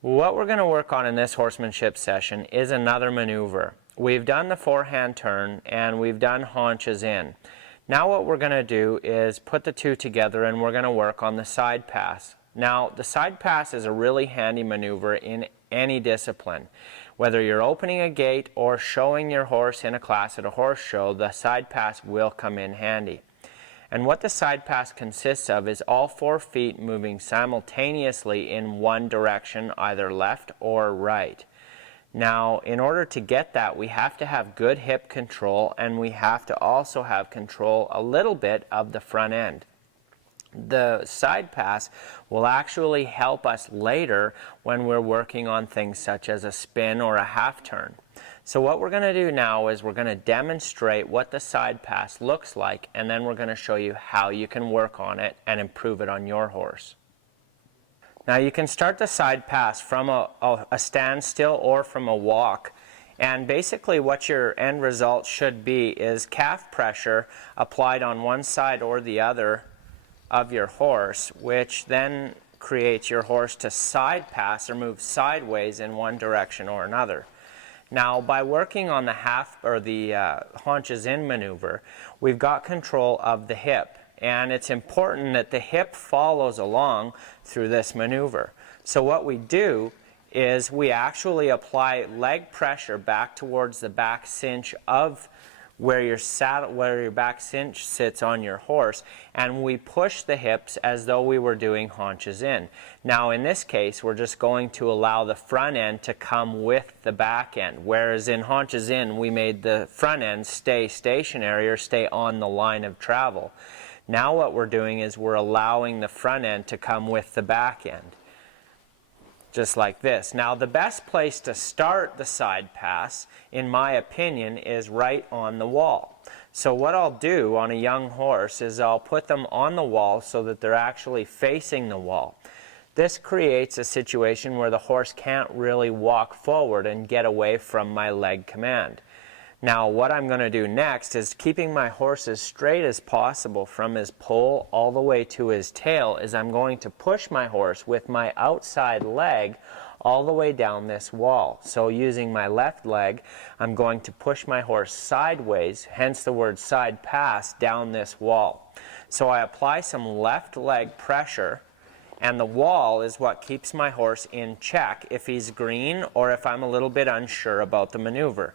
What we're going to work on in this horsemanship session is another maneuver. We've done the forehand turn and we've done haunches in. Now what we're going to do is put the two together and we're going to work on the side pass. Now the side pass is a really handy maneuver in any discipline. Whether you're opening a gate or showing your horse in a class at a horse show, the side pass will come in handy. And what the side pass consists of is all 4 feet moving simultaneously in one direction, either left or right. Now, in order to get that, we have to have good hip control, and we have to also have control a little bit of the front end. The side pass will actually help us later when we're working on things such as a spin or a half turn. So what we're going to do now is we're going to demonstrate what the side pass looks like, and then we're going to show you how you can work on it and improve it on your horse. Now you can start the side pass from a standstill or from a walk, and basically what your end result should be is calf pressure applied on one side or the other of your horse, which then creates your horse to side pass or move sideways in one direction or another. Now, by working on the haunches in maneuver, we've got control of the hip, and it's important that the hip follows along through this maneuver. So what we do is we actually apply leg pressure back towards the back cinch of where your back cinch sits on your horse, and we push the hips as though we were doing haunches in. Now in this case we're just going to allow the front end to come with the back end, whereas in haunches in we made the front end stay stationary or stay on the line of travel. Now what we're doing is we're allowing the front end to come with the back end, just like this. Now the best place to start the side pass, in my opinion, is right on the wall. So what I'll do on a young horse is I'll put them on the wall so that they're actually facing the wall. This creates a situation where the horse can't really walk forward and get away from my leg command. Now what I'm going to do next is, keeping my horse as straight as possible from his poll all the way to his tail, is I'm going to push my horse with my outside leg all the way down this wall. So using my left leg, I'm going to push my horse sideways, hence the word side pass, down this wall. So I apply some left leg pressure, and the wall is what keeps my horse in check if he's green or if I'm a little bit unsure about the maneuver.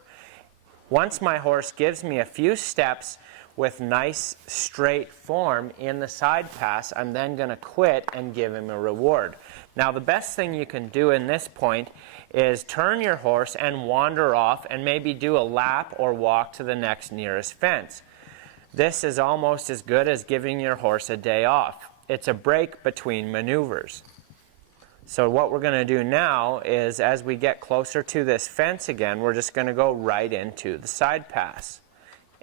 Once my horse gives me a few steps with nice straight form in the side pass, I'm then going to quit and give him a reward. Now the best thing you can do in this point is turn your horse and wander off and maybe do a lap or walk to the next nearest fence. This is almost as good as giving your horse a day off. It's a break between maneuvers. So what we're going to do now is, as we get closer to this fence again, we're just going to go right into the side pass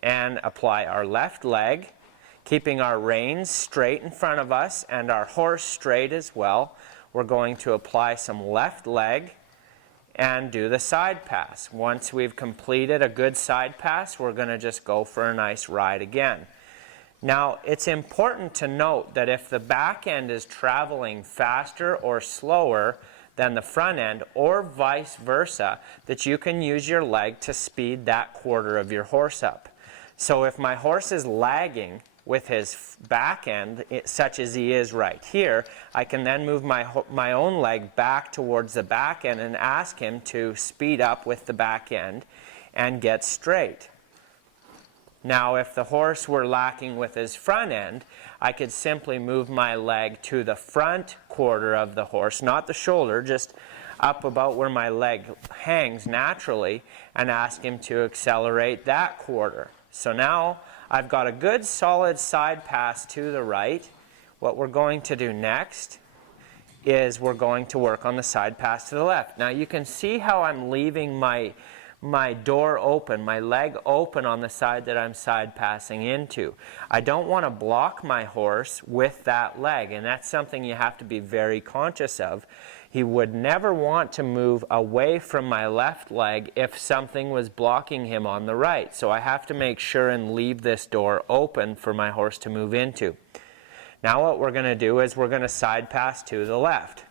and apply our left leg, keeping our reins straight in front of us and our horse straight as well. We're going to apply some left leg and do the side pass. Once we've completed a good side pass, we're going to just go for a nice ride again. Now, it's important to note that if the back end is traveling faster or slower than the front end, or vice versa, that you can use your leg to speed that quarter of your horse up. So if my horse is lagging with his back end, such as he is right here, I can then move my own leg back towards the back end and ask him to speed up with the back end and get straight. Now if the horse were lacking with his front end, I could simply move my leg to the front quarter of the horse, not the shoulder, just up about where my leg hangs naturally, and ask him to accelerate that quarter. So now I've got a good solid side pass to the right. What we're going to do next is we're going to work on the side pass to the left. Now you can see how I'm leaving my door open, my leg open on the side that I'm side passing into. I don't want to block my horse with that leg, and that's something you have to be very conscious of. He would never want to move away from my left leg if something was blocking him on the right. So I have to make sure and leave this door open for my horse to move into. Now what we're going to do is we're going to side pass to the left.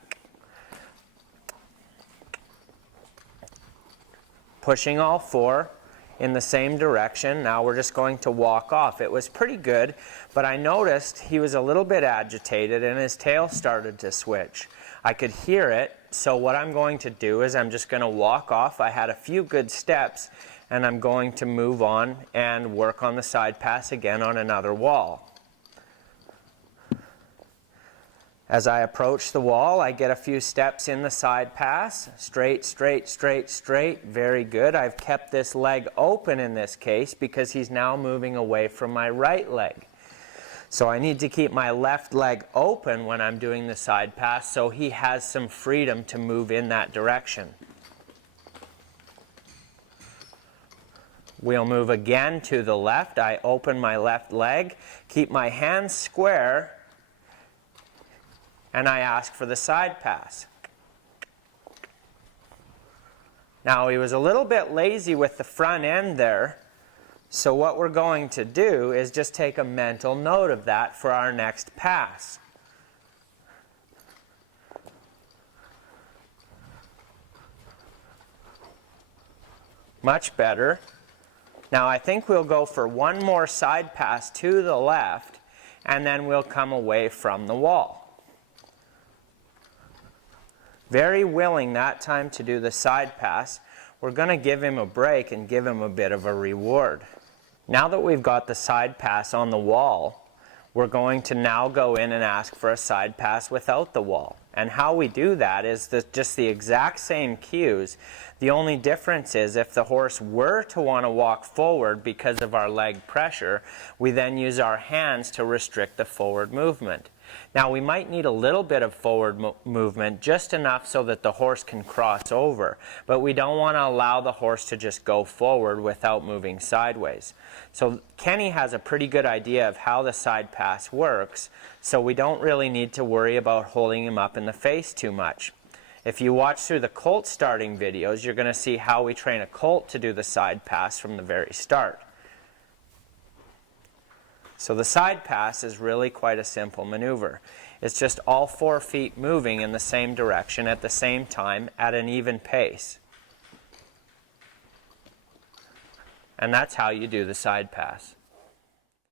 pushing all four in the same direction. Now we're just going to walk off. It was pretty good, but I noticed he was a little bit agitated and his tail started to switch. I could hear it, so what I'm going to do is I'm just going to walk off. I had a few good steps, and I'm going to move on and work on the side pass again on another wall. As I approach the wall, I get a few steps in the side pass. Straight, straight, straight, straight. Very good. I've kept this leg open in this case because he's now moving away from my right leg. So I need to keep my left leg open when I'm doing the side pass so he has some freedom to move in that direction. We'll move again to the left. I open my left leg, keep my hands square, and I ask for the side pass. Now he was a little bit lazy with the front end there, so what we're going to do is just take a mental note of that for our next pass. Much better. Now I think we'll go for one more side pass to the left, and then we'll come away from the wall. Very willing that time to do the side pass. We're going to give him a break and give him a bit of a reward. Now that we've got the side pass on the wall, we're going to now go in and ask for a side pass without the wall. And how we do that is just the exact same cues. The only difference is if the horse were to want to walk forward because of our leg pressure, we then use our hands to restrict the forward movement. Now we might need a little bit of forward movement, just enough so that the horse can cross over, but we don't want to allow the horse to just go forward without moving sideways. So Kenny has a pretty good idea of how the side pass works, so we don't really need to worry about holding him up in the face too much. If you watch through the colt starting videos, you're going to see how we train a colt to do the side pass from the very start. So the side pass is really quite a simple maneuver. It's just all 4 feet moving in the same direction at the same time at an even pace. And that's how you do the side pass.